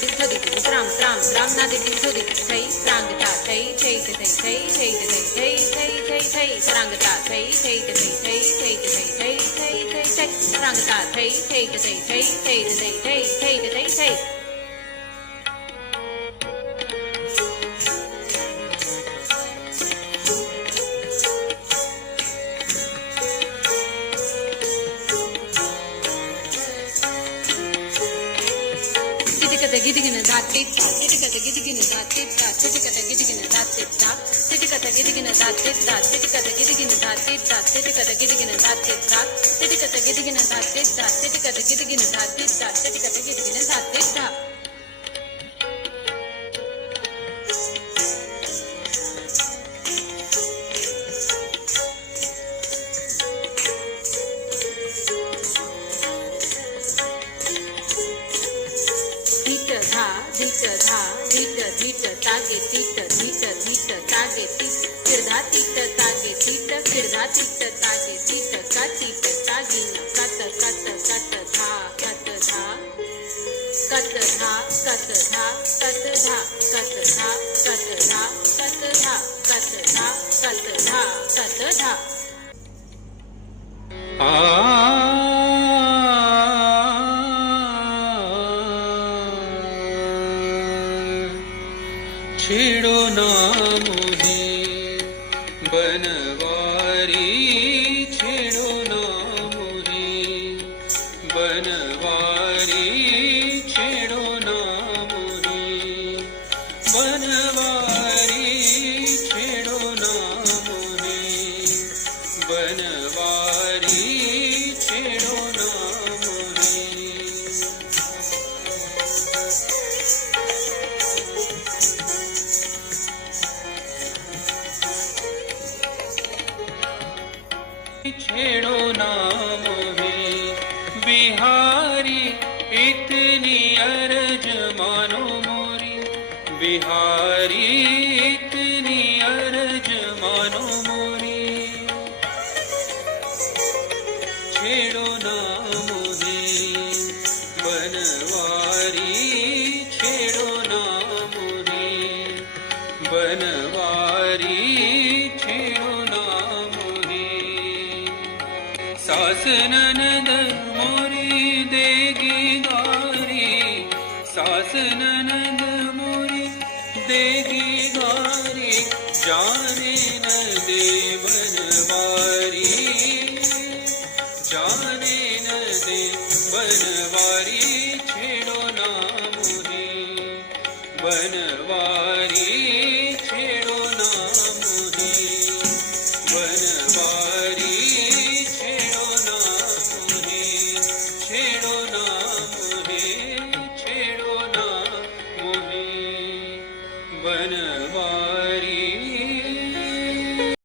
दिल थोड़ी त्राम त्राम त्राम ना दिल थोड़ी थई त्रांगता थई थई थई थई थई थई थई थई थई त्रांगता थई थई थई थई थई थई थई थई थई त्रांगता थई थई थई थई थई थई थई थई थई gidigina that tip tap titikata gidigina that tip tap titikata gidigina that tip tap titikata gidigina that tip tap titikata gidigina that tip tap titikata gidigina that tip tap titikata gidigina that tip tap titikata gidigina that tip tap titikata gidigina that tip tap धीट तागे तीट धीट धीट तागे तीट किरधा तीट तागे तीट किरधा तीट तागे तीट का तीट तागिन कत कत कत धा कत धा कत धा कत धा कत धा कत धा कत धा कत धा कत धा कत धा कत धा छेड़ो ना मुझे बनवारी छेड़ो ना मुझे बनवारी छेड़ो ना मुझे बनवारी छेड़ो ना मुझे बनवारी छेड़ो ना मुझे छेड़ो ना मुझे बिहारी इतनी अर्ज मानो मोरी बिहारी इतनी अर्ज मानो मोरी छेड़ो ना मुझे बनवारी छेड़ो ना मुझे बनवारी छेड़ो ना सास ननद मोरी देगी गारी सास ननद मोरी देगी गारी जाने न दे बनवारी